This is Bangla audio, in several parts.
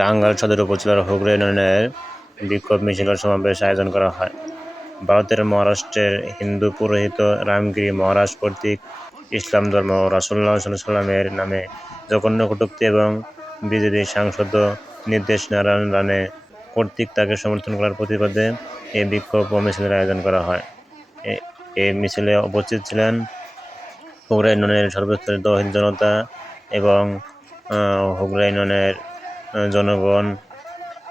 টাঙ্গাইল সদর উপজেলার হুগড়া ইউনিয়নের বিক্ষোভ মিছিল সমাবেশ আয়োজন করা হয়। ভারতের মহারাষ্ট্রের হিন্দু পুরোহিত রামগিরি মহারাজ কর্তৃক ইসলাম ধর্ম রাসুল্লাহ সাল্লামের নামে জঘন্য কটূক্তি এবং বিজেপি সাংসদ নির্দেশ নারায়ণ রানে কর্তৃক তাকে সমর্থন করার প্রতিবাদে এই বিক্ষোভ মিছিলের আয়োজন করা হয়। এই মিছিলে উপস্থিত ছিলেন হুগড়া ইউনিয়নের সর্বস্তরের দহিত জনতা এবং হুগড়া ইউনিয়নের জনগণ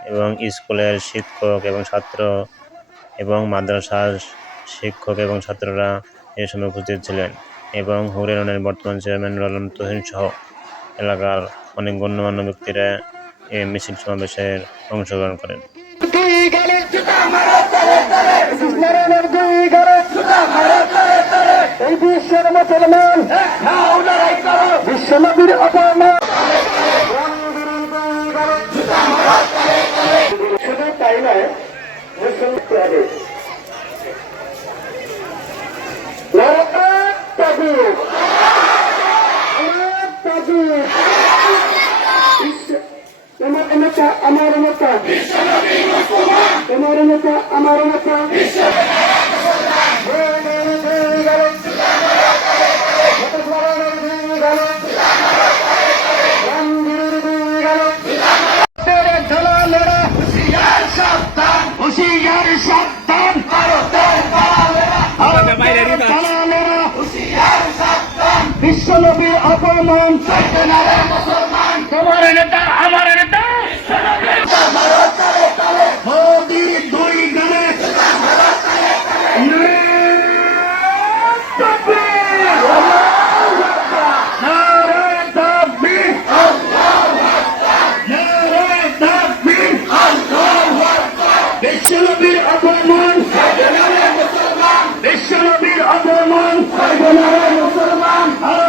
এবং স্কুলের শিক্ষক এবং ছাত্র এবং মাদ্রাসার শিক্ষক এবং ছাত্ররা এই সময় উপস্থিত ছিলেন এবং ইউনিয়নের বর্তমান চেয়ারম্যান লালন তহিন সহ এলাকার অনেক গণ্যমান্য ব্যক্তিরা এই মিছিল সমাবেশের অংশগ্রহণ করেন। এই বিশ্বের মুসলমান বিশ্ব নবীর অপমান। শুধু তাই নয় মুসলমান হবে আমার নেতা আমার নেতা আমার নেতা বিশ্বনবী অপমান। তোমার নেতা আমার নেতা। বিশ্বনবীর অপমান বিশ্বনবীর অপমান মুসলমান।